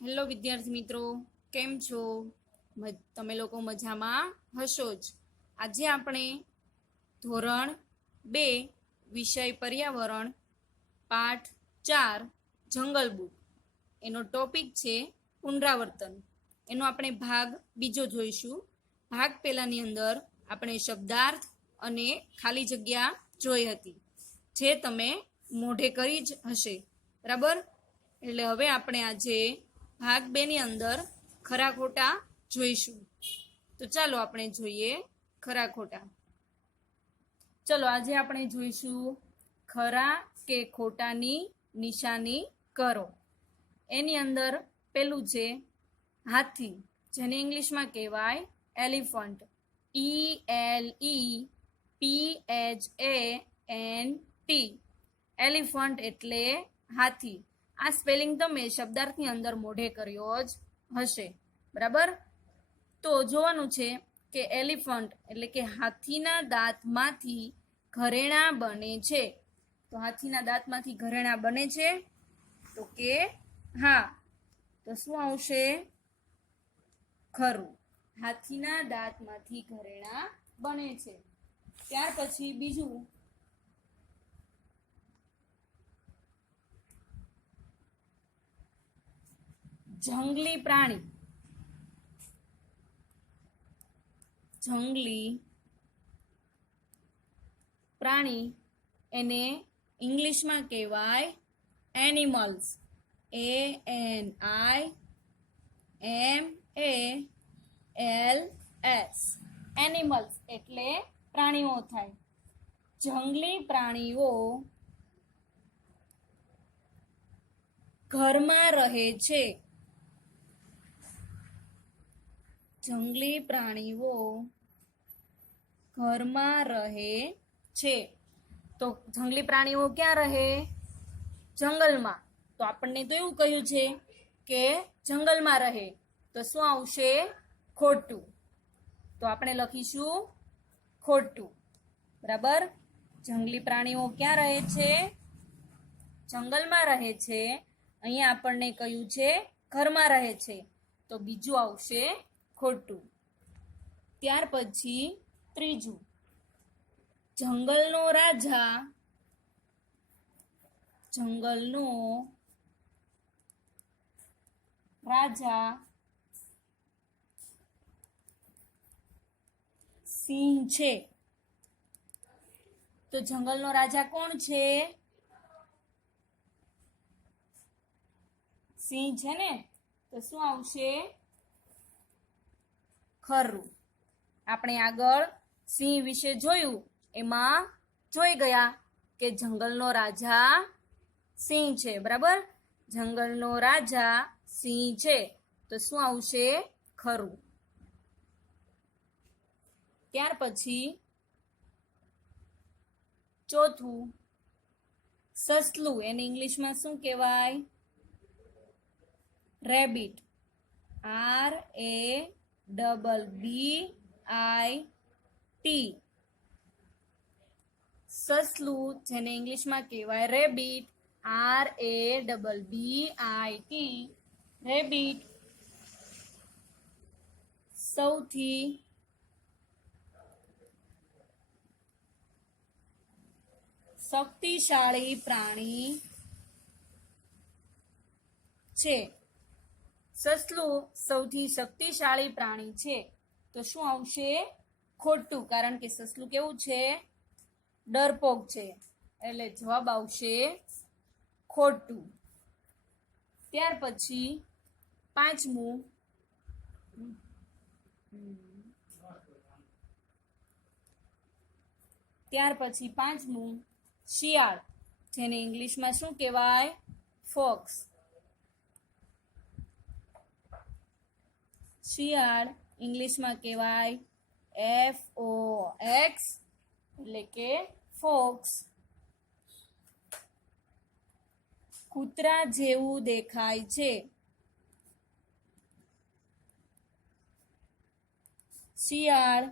Hello વિદ્યાર્થી મિત્રો, કેમ છો? તમે લોકો મજામાં હશો જ. આજે આપણે ધોરણ 2 વિષય પર્યાવરણ પાઠ 4 જંગલ બુક એનો ટોપિક છે પુનરાવર્તન. એનો આપણે ભાગ બીજો જોઈશું. ભાગ પહેલાની અંદર આપણે શબ્દાર્થ અને ખાલી જગ્યા જોઈ હતી, જે તમે મોઢે કરી જ હશે, બરાબર? એટલે હવે આપણે આજે ભાગ 2 ની અંદર ખરા ખોટા જોઈશું. તો ચાલો આપણે જોઈએ ખરા ખોટા. ચલો આજે આપણે જોઈશું ખરા કે ખોટાની નિશાની કરો. એની અંદર પેલું છે હાથી, જેને ઇંગ્લિશમાં કહેવાય એલિફન્ટ. ELEPHANT. એલિફન્ટ એટલે હાથી. આ સ્પેલિંગ તમે શબ્દાર્થની અંદર મોઢે કર્યો જ હશે, બરાબર? તો જોવાનું છે કે એલિફન્ટ એટલે કે હાથીના દાંતમાંથી ઘરેણાં બને છે. તો હાથીના દાંતમાંથી ઘરેણાં બને છે તો કે હા. તો શું આવશે? ખરું, હાથીના દાંતમાંથી ઘરેણાં બને છે. ત્યાર પછી બીજું જંગલી પ્રાણી. જંગલી પ્રાણી એને ઇંગ્લિશમાં કહેવાય એનિમલ્સ. ANIMALS. એનિમલ્સ એટલે પ્રાણીઓ થાય. જંગલી પ્રાણીઓ ઘરમાં રહે છે. જંગલી પ્રાણીઓ ઘરમાં રહે છે. તો જંગલી પ્રાણીઓ ક્યાં રહે? જંગલમાં. તો આપણને તો એવું કહ્યું છે કે જંગલમાં રહે. તો શું આવશે? ખોટું. તો આપણે લખીશું ખોટું, બરાબર? જંગલી પ્રાણીઓ ક્યાં રહે છે? જંગલમાં રહે છે. અહીંયા આપણને કહ્યું છે ઘરમાં રહે છે, તો બીજું આવશે ખોટું. ત્યાર પછી ત્રીજું જંગલનો રાજા. જંગલનો રાજા સિંહ છે. તો જંગલનો રાજા કોણ છે? સિંહ છે ને. તો શું આવશે? ખરું. આપણે આગળ સિંહ વિશે જોયું, એમાં જોઈ ગયા કે જંગલનો રાજા સિંહ છે, બરાબર? જંગલનો રાજા સિંહ છે. તો શું આવશે? ખરું. ત્યાર પછી ચોથું સસલું. એને ઇંગ્લિશમાં શું કહેવાય? રેબિટ. RABBIT. સસલું, જેને ઇંગ્લિશમાં કહેવાય રેબિટ. RABBIT. રેબિટ સૌથી શક્તિશાળી પ્રાણી છે. સસલું સૌથી શક્તિશાળી પ્રાણી છે. તો શું આવશે? ખોટું, કારણ કે સસલું કેવું છે? ડરપોક છે. એટલે જવાબ આવશે ખોટું. ત્યાર પછી પાંચમું શિયાળ, જેને ઇંગ્લિશમાં શું કહેવાય? ફોક્સ. શિયાળ ઇંગ્લિશમાં કહેવાય FOX, એટલે કે ફોક્સ. કૂતરા જેવું દેખાય છે. શિયાળ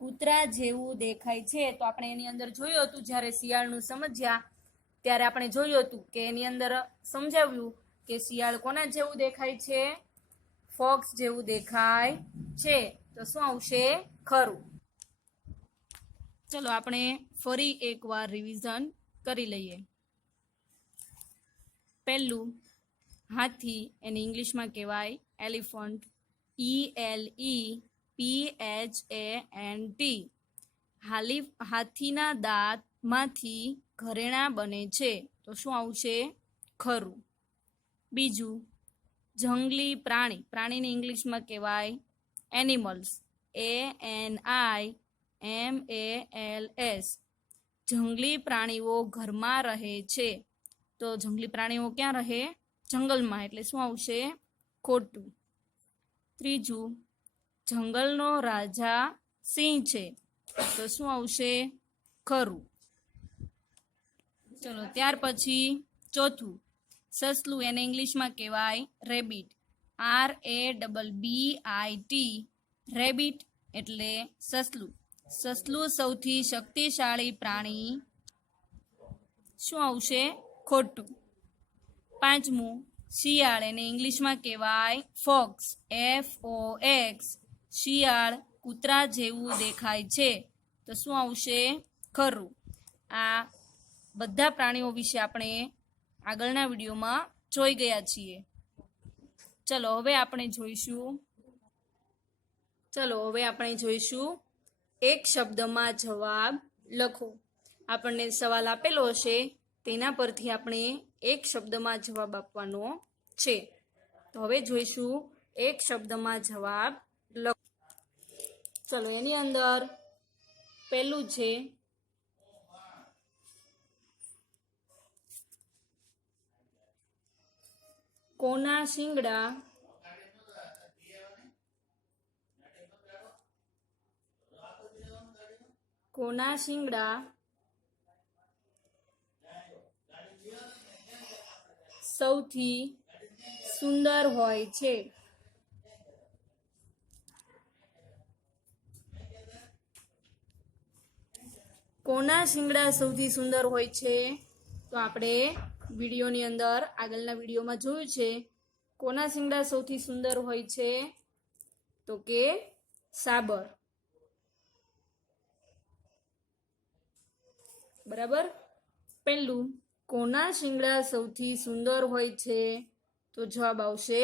કૂતરા જેવું દેખાય છે. તો આપણે એની અંદર જોયું હતું, જ્યારે શિયાળનું સમજ્યા ત્યારે આપણે જોયું હતું કે એની અંદર સમજાવ્યું કે શિયાળ કોના જેવું દેખાય છે? ફોક્સ જેવું દેખાય છે. તો શું આવશે? ખરું. ચલો આપણે ફરી એકવાર રિવિઝન કરી લઈએ. પહેલું, હાથી એને ઇંગ્લિશમાં કહેવાય એલિફન્ટ. ELEPHANT. હાથીના દાંતમાંથી ઘરેણાં બને છે. તો શું આવશે? ખરું. બીજું, જંગલી પ્રાણીને ઇંગ્લિશમાં કહેવાય એનિમલ્સ. ANIMALS. જંગલી પ્રાણીઓ ઘરમાં રહે છે. તો જંગલી પ્રાણીઓ ક્યાં રહે? જંગલમાં. એટલે શું આવશે? ખોટું. ત્રીજું, જંગલનો રાજા સિંહ છે. તો શું આવશે? ખરું. ચલો ત્યાર પછી ચોથું, સસલું એને ઇંગ્લિશમાં કહેવાય રેબિટ. RABBIT. રેબિટ એટલે સસલું. સસલું સૌથી શક્તિશાળી પ્રાણી. શું આવશે? ખોટું. પાંચમું, શિયાળ એને ઇંગ્લિશમાં કહેવાય ફોક્સ. FOX. શિયાળ કૂતરા જેવું દેખાય છે. તો શું આવશે? ખરું. આ બધા પ્રાણીઓ વિશે આપણે આગળના વિડીયોમાં જોઈ ગયા છીએ. ચલો હવે આપણે જોઈશું એક શબ્દમાં જવાબ લખો. આપણને સવાલ આપેલો હશે, તેના પરથી આપણે એક શબ્દમાં જવાબ આપવાનો છે. તો હવે જોઈશું એક શબ્દમાં જવાબ લખો. ચલો એની અંદર પહેલું છે કોના શિંગડા સૌથી સુંદર હોય છે? કોના શિંગડા સૌથી સુંદર હોય છે? તો આપણે વિડીયોની અંદર આગળના વિડીયોમાં જોયું છે. કોના શિંગડા સૌથી સુંદર હોય છે? તો કે સાબર. બરાબર. પહેલું, કોના શિંગડા સૌથી સુંદર હોય છે? તો જવાબ આવશે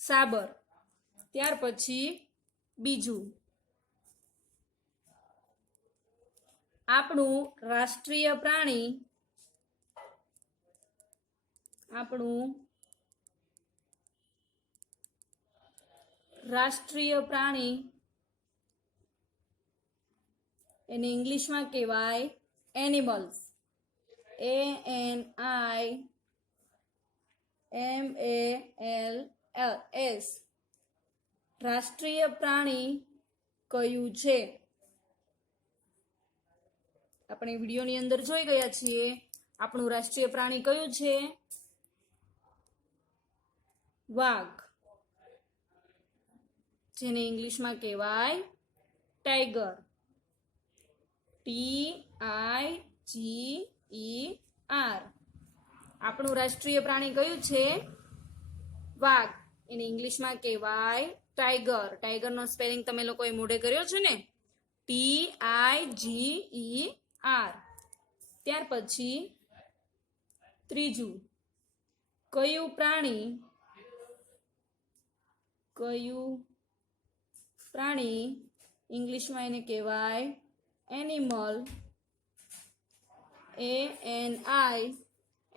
સાબર. ત્યાર પછી બીજું, આપણું રાષ્ટ્રીય પ્રાણી એને ઇંગ્લિશમાં કહેવાય એનિમલ્સ. ANIMALS. રાષ્ટ્રીય પ્રાણી કયું છે? આપણે વિડીયોની અંદર જોઈ ગયા છીએ. આપણું રાષ્ટ્રીય પ્રાણી કયું છે? વાઘ, જેને ઇંગ્લિશમાં કહેવાય ટાઈગર. TIGER. આપણું રાષ્ટ્રીય પ્રાણી કયું છે? વાઘ. એને ઇંગ્લિશમાં કહેવાય ટાઈગર. ટાઈગરનો સ્પેલિંગ તમે લોકોએ મોઢે કર્યો છે ને? TIGER. ત્યાર પછી ત્રીજું, કયું પ્રાણી ઇંગ્લિશમાં એને કહેવાય એનિમલ.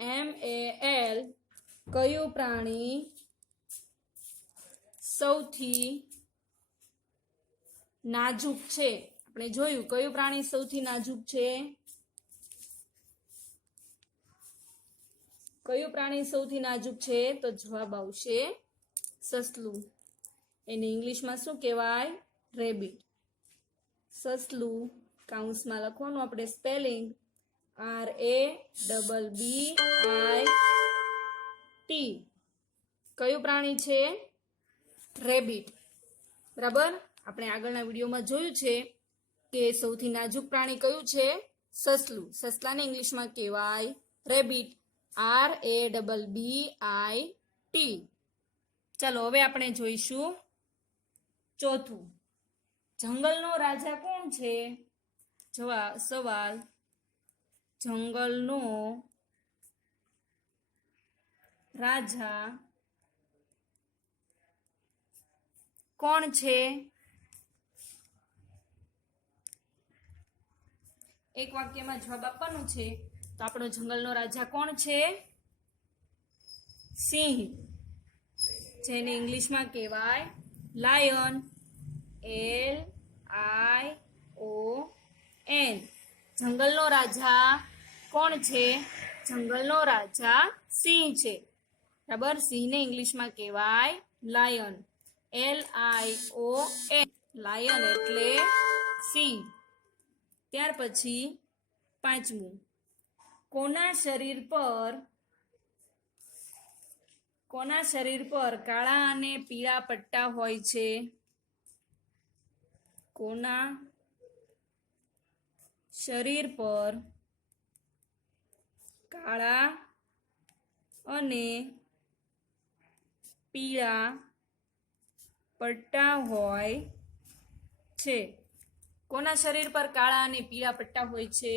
ANIMAL. કયું પ્રાણી સૌથી નાજુક છે? આપણે જોયું કયું પ્રાણી સૌથી નાજુક છે? કયું પ્રાણી સૌથી નાજુક છે? તો જવાબ આવશે સસલું. એને ઇંગ્લિશમાં શું કહેવાય? રેબિટ. સસલું કાઉન્સમાં લખવાનું આપણે સ્પેલિંગ RABBIT. કયું પ્રાણી છે? રેબિટ. બરાબર. આપણે આગળના વિડીયોમાં જોયું છે કે સૌથી નાજુક પ્રાણી કયું છે? સસલું. સસલાને ઇંગ્લિશમાં કહેવાય રેબિટ. RABBIT. ટી. ચાલો હવે આપણે જોઈશું ચોથું. જંગલનો રાજા કોણ છે? સવાલ. જંગલનો રાજા કોણ છે? એક વાક્યમાં જવાબ આપવાનું છે. તો આપણો જંગલનો રાજા કોણ છે? સિંહ, જેને ઇંગ્લિશમાં કહેવાય લાયન. LION. જંગલનો રાજા કોણ છે? જંગલનો રાજા સિંહ છે. બરાબર, સિંહને ઇંગ્લિશમાં કહેવાય લાયન. LION. લાયન એટલે સિંહ. ત્યાર પછી પાંચમું. કોના શરીર પર કાળા અને પીળા પટ્ટા હોય છે? કોના શરીર પર કાળા અને પીળા પટ્ટા હોય છે? કોના શરીર પર કાળા અને પીળા પટ્ટા હોય છે?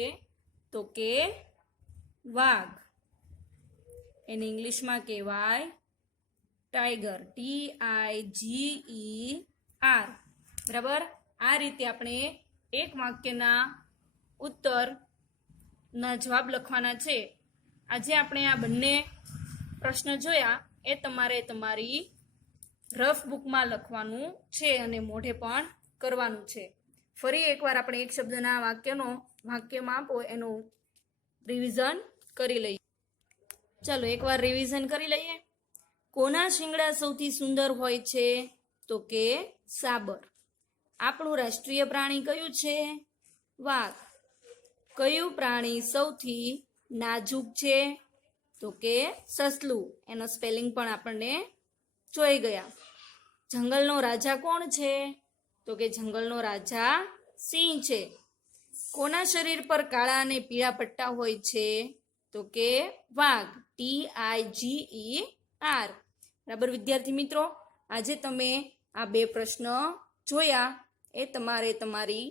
તો કે વાઘ. એને ઇંગ્લિશમાં કહેવાય ટાઈગર. TIGER. બરાબર, આ રીતે આપણે એક વાક્યના ઉત્તરના જવાબ લખવાના છે. આજે આપણે આ બંને પ્રશ્ન જોયા એ તમારે તમારી રફ બુકમાં લખવાનું છે અને મોઢે પણ કરવાનું છે. ફરી એકવાર આપણે એક શબ્દના વાક્યમાં આપો એનું રિવિઝન કરી લઈએ. ચાલો એકવાર રિવિઝન કરી લઈએ. કોના શિંગડા સૌથી સુંદર હોય છે? તો કે સાબર. આપણું રાષ્ટ્રીય પ્રાણી કયું છે? વાઘ. કયું પ્રાણી સૌથી નાજુક છે? તો કે સસલું. એનો સ્પેલિંગ પણ આપણને જોઈ ગયા. જંગલનો રાજા કોણ છે? તો કે જંગલનો રાજા સિંહ છે. કોના શરીર પર કાળા અને પીળા પટ્ટા હોય છે? તો કે વાઘ. TIGER. બરાબર વિદ્યાર્થી મિત્રો, આજે તમે આ બે પ્રશ્ન જોયા એ તમારે તમારી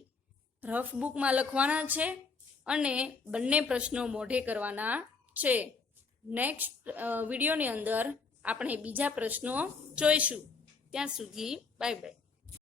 રફ બુકમાં લખવાના છે અને બંને પ્રશ્નો મોઢે કરવાના છે. નેક્સ્ટ વિડીયોની અંદર આપણે બીજા પ્રશ્નો જોઈશું. ત્યાં સુધી બાય બાય.